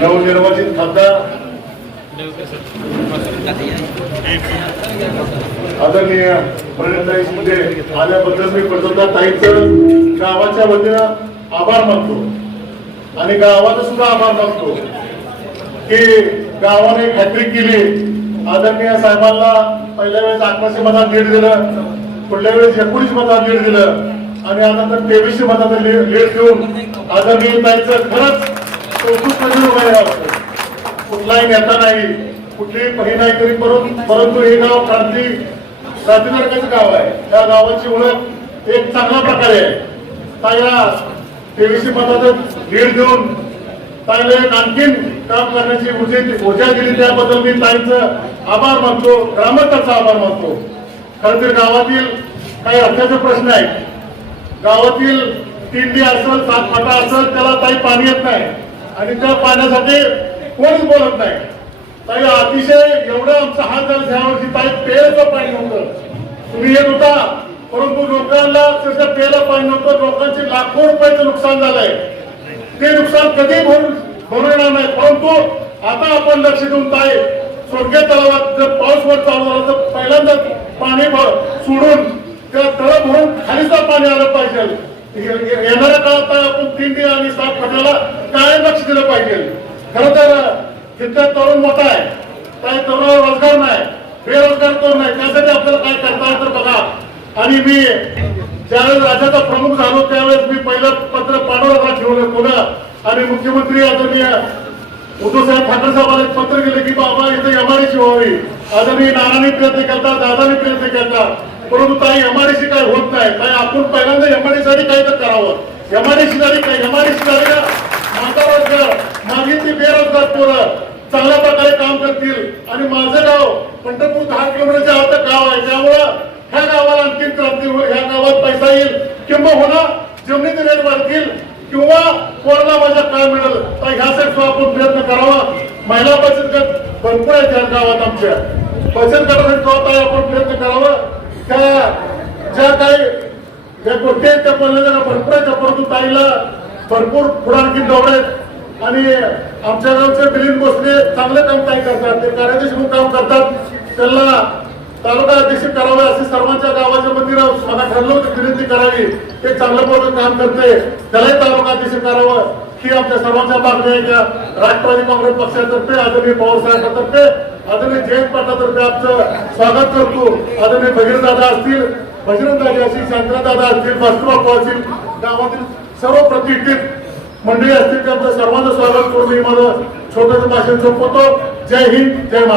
नवनिर्वाचित खासदार. आदरणीय प्रणिताई शिंदे आल्याबद्दल मी प्रथमतः गावाच्या वतीनं आभार मानतो. आणि गावाचा सुद्धा आभार मानतो की गावाने खात्री केली. आदरणीय साहेबांना पहिल्या वेळेस अकराशे मतात लीड दिलं पुढल्या वेळेस एकोणीस मतात लीड दिलं आणि आता तर तेवीसशे मतात लीड देऊन आदरणीय ताईचं खरंच कौतुक कुठलाही नेता नाही कुठलीही पही नाही तरी परंतु परंतु हे गाव क्रांती क्रांतीनायकाचं गाव आहे. त्या गावाची ओळख एक चांगल्या प्रकारे आहे. ताया तेवीसशे मताचं देऊन ताईला एक आणखीन काम करण्याची ऊर्जे- ऊर्जा दिली. त्याबद्दल मी ताईचं आभार मानतो. ग्रामस्थांचा आभार मानतो. खरं तर गावातील काही अर्थाचे प्रश्न आहेत. गावातील तिंडी असेल सात फाटा असेल त्याला ताई पाणी येत नाही. आणि त्या पाण्यासाठी कोणीच बोलत नाही. ताई अतिशय एवढं आमचा हात झाला त्यावर्षी ताई पेयचं पाणी नव्हतं तुम्ही येत होता परंतु लोकांना त्याचं पेयला पाणी नव्हतं लोकांचे लाखो रुपयाचं नुकसान झालंय. ते नुकसान कधी भरून भरून येणार नाही. परंतु आता आपण लक्ष देऊन ताई स्वर्गीय तलावात जर पाऊस वर चालू झाला तर पहिल्यांदा पाणी सोडून त्या तळ भरून खालीचा पाणी आलं पाहिजे. येणाऱ्या काळात आपण आपण दिन आणि सात खटाला कायम लक्ष दिलं पाहिजे. खर तर तिथला तरुण मोठा आहे त्या तरुणाला रोजगार नाही बेरोजगार तरुण नाही त्यासाठी आपल्याला काय करता येतं बघा. आणि मी ज्यावेळेस राज्याचा प्रमुख झालो त्यावेळेस मी पहिलं पत्र पाठवलं ठेवलं पुन्हा आणि मुख्यमंत्री आदरणीय उद्धव साहेब ठाकरे साहेबांना एक पत्र गेले की बाबा इथे एमआरडीसी व्हावी. आदरणीय नानांनी प्रयत्न केला दादानी प्रयत्न केला परंतु काही एमआरडीसी काय होत नाही. काय आपण पहिल्यांदा एमआरडी साठी काय तर करावं. एमआरडीसी साठी काय एमआरडीसी साठी माझा रोजगार माझी ती बेरोजगार पोरं चांगल्या प्रकारे काम करतील आणि माझं गाव पंढरपूर दहा किलोमीटरच्या आत गाव आहे. त्यामुळं ह्या गावाला आणखी क्रांती होईल ह्या गावात पैसा येईल किंबहुना जमिनीत रेट वाढतील किंवा कोणाला माझ्या काय मिळेल तर ह्यासाठी आपण प्रयत्न करावा. महिला बचत गट भरपूर आहेत त्या गावात आमच्या. बचत गटासाठी आपण प्रयत्न करावा. त्या ज्या काही ज्या गोष्टी आहेत त्या बनलेल्या भरपूर आहेत. परंतु ताईला भरपूर पुढारकी आणखी दौड आहेत. आणि आमच्या गावचे मिलिंद भोसले चांगलं काम काय करतात. ते कार्याध्यक्ष म्हणून काम करतात. त्यांना तालुका अध्यक्ष करावे असे सर्वांच्या गावाच्या मंदिर मला ठरलं होतं विनंती करावी. ते चांगलं मोठं काम करते. त्यालाही तालुका अध्यक्ष करावं. ही आमच्या सर्वांच्या मागण्या आहे. त्या राष्ट्रवादी काँग्रेस पक्षातर्फे आदरणीय पवारसाहेबांतर्फे आदरणीय जयंत पाटलातर्फे आमचं स्वागत करतो. आदरणीय भगीरदादा असतील बजरंग दादा असतील शंकरा दादा असतील बास्तुबापू असतील गावातील सर्व प्रतिष्ठित मंडळी असतील त्यांचं सर्वांचं स्वागत करून मी माझं छोटंसं भाषण संपवतो. जय हिंद जय महाराज